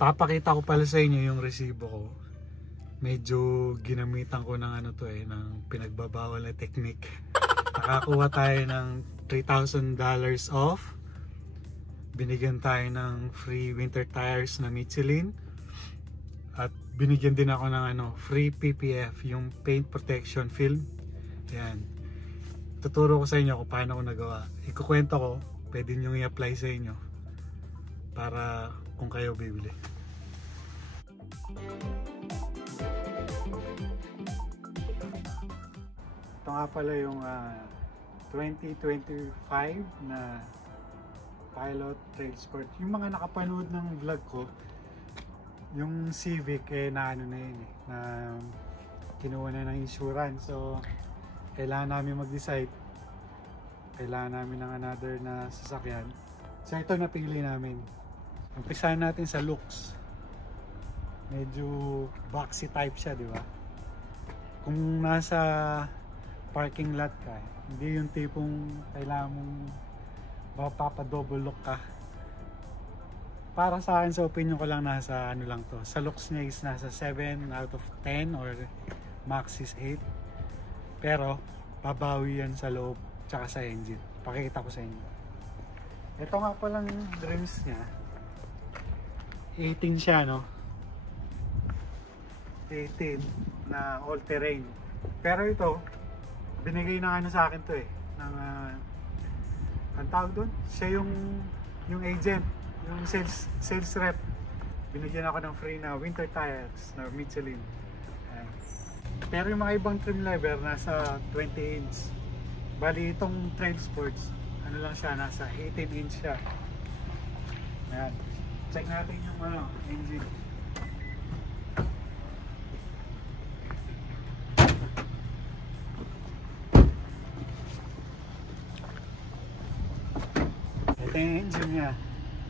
Papakita ko pala sa inyo yung resibo ko. Medyo ginamitan ko ng ano to ng pinagbabawal na technique. Nakakuha tayo ng $3,000 off. Binigyan tayo ng free winter tires na Michelin. At binigyan din ako ng free PPF, yung paint protection film. Ayan. Tuturo ko sa inyo kung paano ko nagawa. Ikukwento ko, pwede nyo i-apply sa inyo para kung kayo bibili. Ito nga pala yung 2025 na Pilot Trail Sport. Yung mga nakapanood ng vlog ko, yung Civic na ano na yun na kinuha na ng insurance. So kailangan namin mag-decide, kailangan namin ng another na sasakyan. So ito napili namin. Umpisahan natin sa looks. Medyo boxy type siya, di ba? Kung nasa parking lot ka, hindi yung tipong kailangan mong mapapa-double look ka. Para sa akin, sa opinion ko lang, nasa ano lang to. Sa looks niya is nasa 7 out of 10 or max is 8. Pero babawi yan sa loob tsaka sa engine. Pakita ko sa inyo. Ito nga palang rims niya. 18 siya, no? 18 na all terrain. Pero ito, binigay na sa akin to ng ang tawag doon? Siya yung agent, yung sales rep. Binigyan ako ng free na winter tires na Michelin. Pero yung mga ibang trim level nasa 20 inch. Bali itong Trail Sports, ano lang siya, nasa 18 inch siya. Ayan. Check natin yung engine. Ito yung engine niya.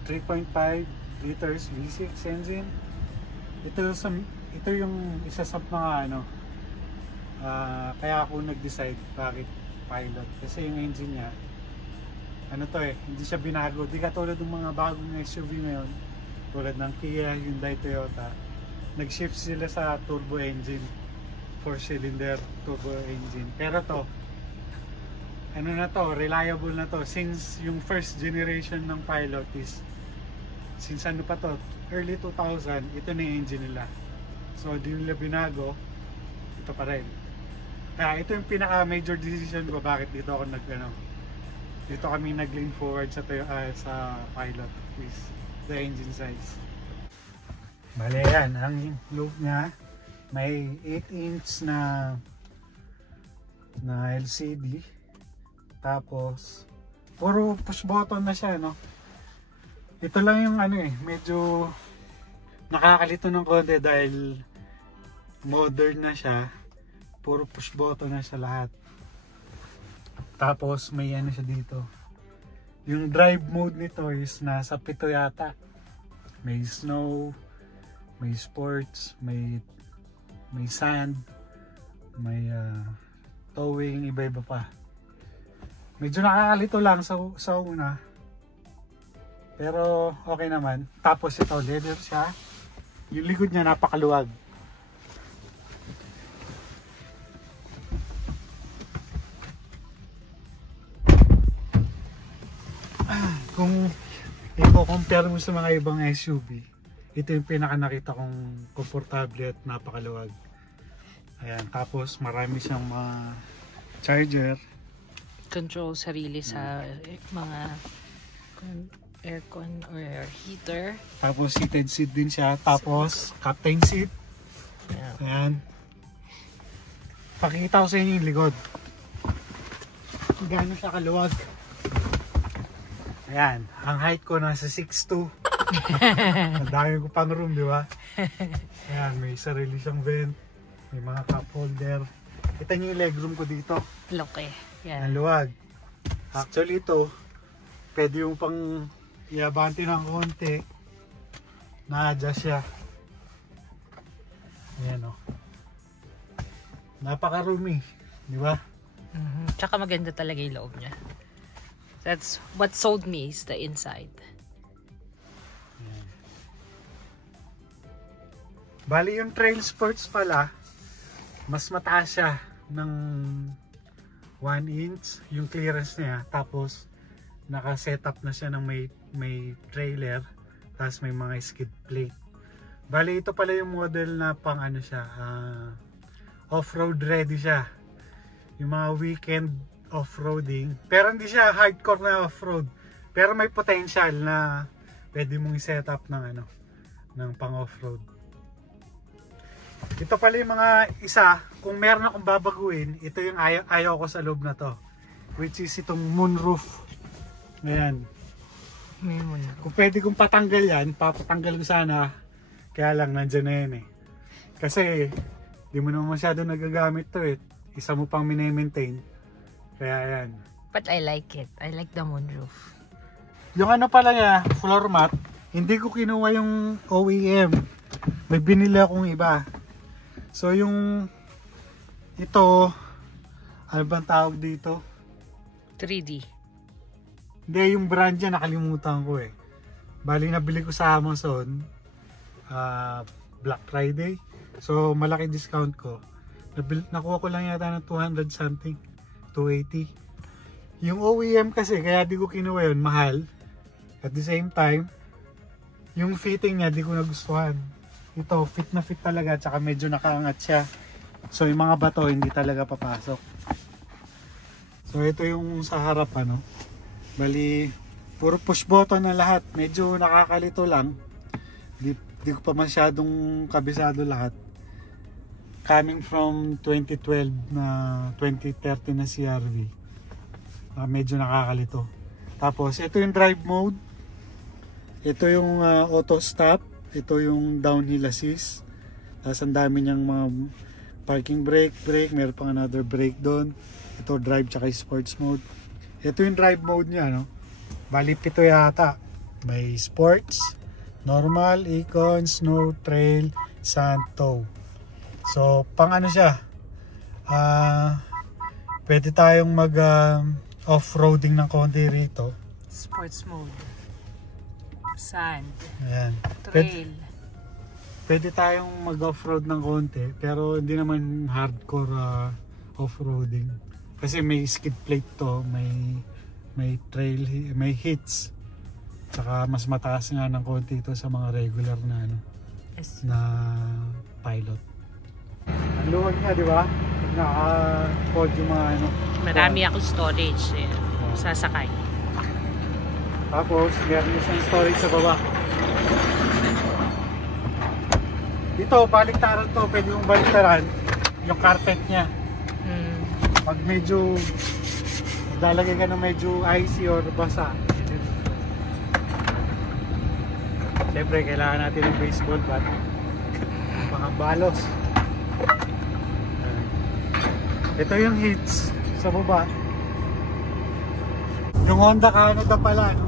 3.5 liters V6 engine. Ito yung isa sa mga kaya ako nag-decide bakit Pilot. Kasi yung engine niya, hindi siya binago. Di katulad ng mga bagong SUV ngayon, tulad ng Kia, Hyundai, Toyota, nag-shift sila sa turbo engine, 4-cylinder turbo engine. Pero to, reliable na to. Since yung first generation ng Pilot is, since early 2000, ito na yung engine nila. So di nila binago, ito pa rin. Kaya ito yung pinaka major decision ko bakit dito kami nag-lean forward sa Pilot is the engine size. Bale yan, ang loop niya may 8 inch na LCD, tapos puro push button na siya, no? Ito lang yung medyo nakakalito ng konti dahil modern na siya. Puro push button na siya lahat. Tapos may siya dito. Yung drive mode nito is nasa 7 yata. May snow, may sports, may sand, may towing, iba-iba pa. Medyo nakakalito lang sa una. Pero okay naman. Tapos ito, leather siya. Yung likod niya napakaluwag. Kung i-compare mo sa mga ibang SUV, ito yung pinaka nakita kong komportable at napakaluwag. Ayan, tapos marami siyang mga charger. Control sarili sa mga aircon or heater. Tapos heated seat din siya. Tapos captain seat. Ayan. Pakita ko sa inyo yung likod. Gaano siya kaluwag. Ayan, ang height ko nasa 6'2". Ang dami ko pang room, di ba? Ayan, may sarili siyang vent, may mga cup holder. Kita niyo yung legroom ko dito. Laki. Yan. Ang luwag. Actually ito, pwede yung pang iabante ng konti. Na-adjust siya. Ayan o. Napaka-roomy, di ba? Tsaka maganda talaga yung loob niya. That's what sold me is the inside. Bali yung Trail Sports pala, mas mataas siya ng 1 inch yung clearance niya. Tapos naka-setup na siya ng may trailer. Tapos may mga skid plate. Bali ito pala yung model na pang ano siya, off-road ready siya. Yung mga weekend off-roading. Pero hindi siya hardcore na off-road. Pero may potential na pwede mong i-set up ng pang off-road. Ito pala yung mga isa, kung meron akong babaguhin, ito yung ayaw ko sa loob na to. Which is itong moonroof. Ayan. May moonroof. Kung pwede kong patanggal yan, papatanggal ko sana. Kaya lang, nandyan na yan eh. Kasi, di mo naman masyado nagagamit to eh. Isa mo pang mini-maintain. Kaya yan. But I like it. I like the moonroof. Yung ano pala niya, floor mat, hindi ko kinuha yung OEM. May binili akong iba. So yung ito, ano bang tawag dito? 3D. Hindi, yung brand niya nakalimutan ko eh. Bali nabili ko sa Amazon Black Friday. So malaki discount ko. Nakuha ko lang yata ng 200 something, 280. Yung OEM kasi kaya di ko kinuha yun, mahal. At the same time, yung fitting niya di ko nagustuhan. Ito, fit na fit talaga, tsaka medyo nakaangat siya. So yung mga bato hindi talaga papasok. So ito yung sa harap ano. Bali, puro push button na lahat. Medyo nakakalito lang. Di ko pa masyadong kabisado lahat. Coming from 2012 na 2013 na CRV. Medyo nakakalito. Tapos ito yung drive mode. Ito yung auto stop. Ito yung downhill assist. Tapos ang dami niyang mga parking brake, meron pang another brake doon. Ito drive tsaka sports mode. Ito yung drive mode niya, no? Bali 7 yata. May sports, normal, econ, snow, trail, sand, tow. So pang ano siya, pwede tayong mag off-roading ng konti rito. Sports mode. Sand. Ayan. Trail. Pwede tayong mag-off-road ng konti, pero hindi naman hardcore off-roading. Kasi may skid plate to, may trail, may hits. Saka mas mataas nga ng konti ito sa mga regular na Yes. na pilot. Ang luwag niya, di ba? Naka-pod yung mga Marami akong storage. Ayan. Sasakay. Tapos, meron isang storage sa baba. Dito, baliktaran to. Pwede mong baliktaran yung carpet niya. Pag medyo lalagay ka ng medyo icy or basa. Siyempre, kailangan natin ng baseball bat. Mga balos. Ito yung hits sa baba. Yung Honda Canada pala, no?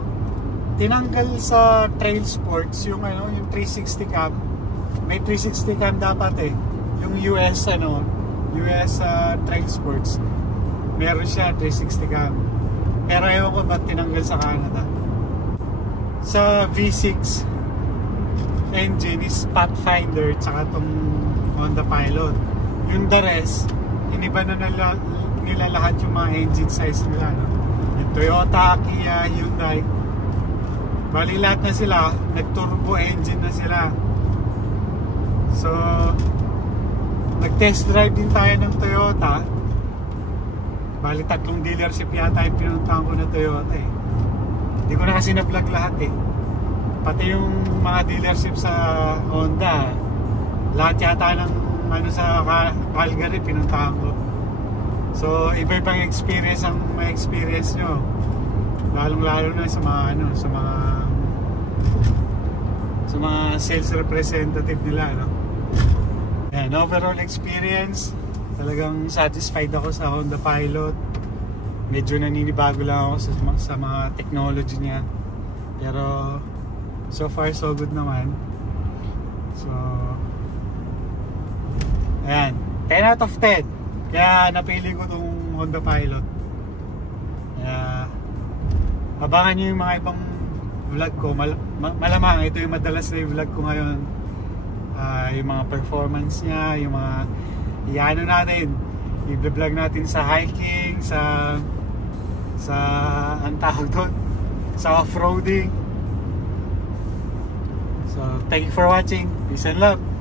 Tinanggal sa Trail Sports yung yung 360 cam. May 360 cam dapat eh. Yung US Trail Sports. Meron siya 360 cam. Pero ewan ko ba't tinanggal sa Canada. Sa V6 engine is Pathfinder tsaka tong Honda Pilot. Yung the rest, iniba na nila lahat yung mga engine size nila, no? Yung Toyota, Kia, Hyundai. Bali lahat na sila, nag-turbo engine na sila. So, nag-test drive din tayo ng Toyota. Bali 3 dealership yata yung pinuntahan ko na Toyota eh. Hindi ko na kasi na-vlog lahat eh. Pati yung mga dealership sa Honda, lahat yata ng sa Calgary pinuntahan ko. So, iba-ibang experience ang may experience nyo. Lalong-lalo na sa mga sa mga sales representative nila, no? And overall experience, talagang satisfied ako sa Honda Pilot. Medyo naninibago lang ako sa mga technology niya. Pero so far so good naman. So ayan, 10 out of 10. Kaya napili ko itong Honda Pilot. Kaya abangan nyo yung mga ibang vlog ko. Malamang ito yung madalas na yung vlog ko ngayon. yung mga performance niya, yung mga iano natin, i-vlog natin sa hiking, sa ang tawag doon, sa off-roading. So thank you for watching. Peace and love.